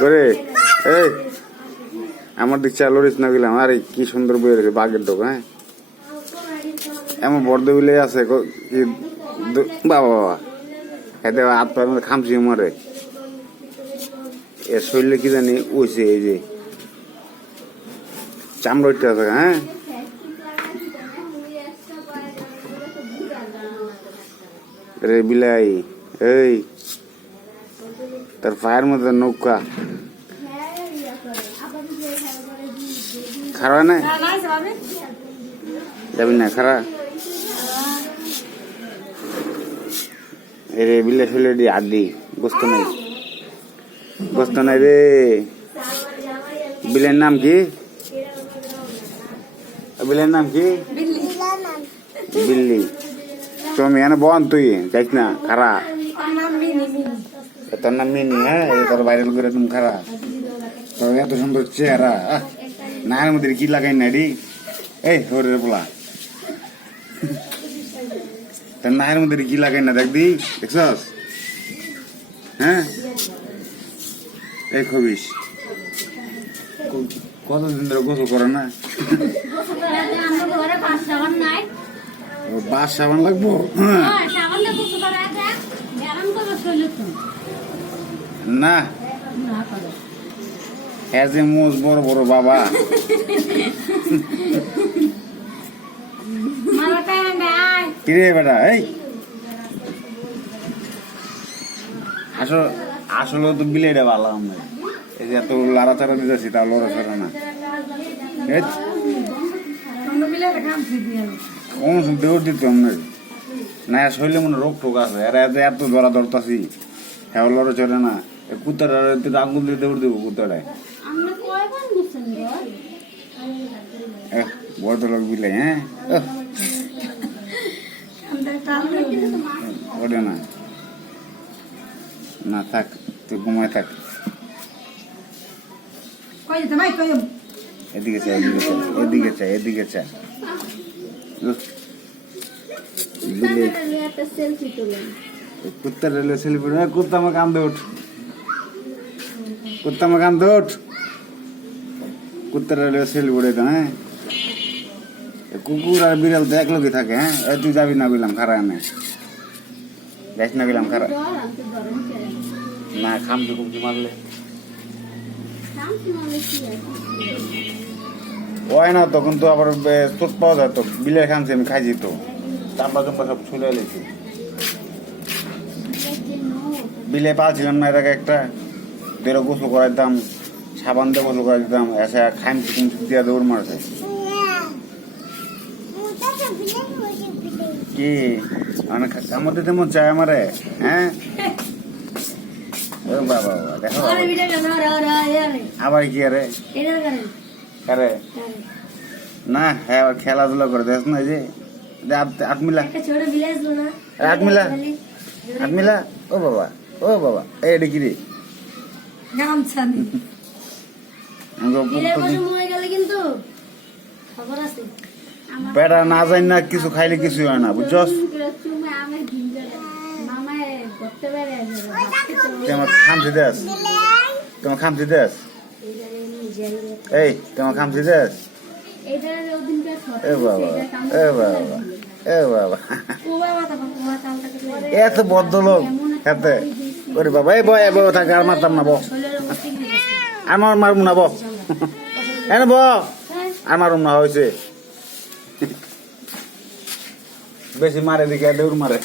করে এই আমার দিক চালরিস না গেলাম। আরে কি সুন্দর বই রেখে বাঘের ডোক। হ্যাঁ এমন বর্দ বিলে আছে কি বাবা বাবা এতে হাত পায়ের মধ্যে খামছি মরে। এর শরীরে কি জানি ওইছে এই যে চামড়া আছে। হ্যাঁ রে বিলাই এই তার পায়ের মধ্যে নৌকা খারাপ না যাবি না খারাপ রে বিলাই ফেলে দি আদি গোস্ত নাই গোস্ত নাই রে। বিলের নাম কি? বিলের নাম কি? বিল্লি। তুমি এনে বল তুই যাইস না খারা তোর নাম মিনি। হ্যাঁ তোর ভাইরাল করে তুমি খারা তোর এত সুন্দর চেহারা নায়ের মধ্যে কি লাগাই না রে এই হরে বলা তোর নায়ের মধ্যে কি লাগাই না দেখবি দেখছস? হ্যাঁ এই খবিস কতদিন ধরে গোসল করে না? বাস সাবান লাগবো না এর যে মোজ বড় বড় বাবা কিরে বেটা এই আসলে তো বিলেটা ভালো আমরা এই যে এত লাড়াচাড়া দিতেছি তা লড়াচাড়া না দৌড় দিত না শরীরে মনে রোগ টোক আছে এরা এত ধরা ধরতাছি হ্যাঁ লড়ে চড়ে না কুত্তাটা আঙ্গুল দিয়ে দৌড় দেবো কুত্তাটায় বড় লোক বিলে। হ্যাঁ ওটা না না থাক তুই ঘুমায় থাক। এদিকে চা এদিকে চা এদিকে চা কুত্তা রেলে সেলফি কুত্তা আমার কান্দে উঠ কুত্তা আমার কান্দে উঠ কুত্তা রেলে সেলফি উঠে তো। হ্যাঁ কুকুর আর বিড়াল তো এক লোকই থাকে। হ্যাঁ তুই যাবি না বললাম খারা এনে যাইস না বললাম খারা না খামছি কুমছি মারলে ওই না তখন তো আবার চোট পাওয়া যেত বিলে খামছি আমি খাই যেত চাম্বা চাম্বা সব ছুলে এলেছি বিলে পাচ্ছিলাম না এটাকে একটা বেরো গোসল করাই দিতাম সাবান দিয়ে গোসল করাই দিতাম এসে খামছি কুমছি দিয়ে দৌড় মারছে কি মানে কামড় দিতে মন চায় আমারে। হ্যাঁ বাবা দেখো আবার কি আরে আরে না হ্যাঁ খেলাধুলা করে দেখ না যে আটমিলা আটমিলা আটমিলা ও বাবা এটা কি রে বেড়া না যাই না কিছু খাইলে কিছু হয় না বুঝছস? তোমার খামছি দেশ তোমার খামছি দেশ এই তোমার খামছি দেশ এ বাবা এ বাবা এ বাবা এত বদ্ধ লোক হাতে ওরে বাবা এই বয় বয় থাকে আর মারতাম না বো আমার মারবো না বো এনে বো আর মারুম না হয়েছে বেশি মারে দিকে দৌড় মারে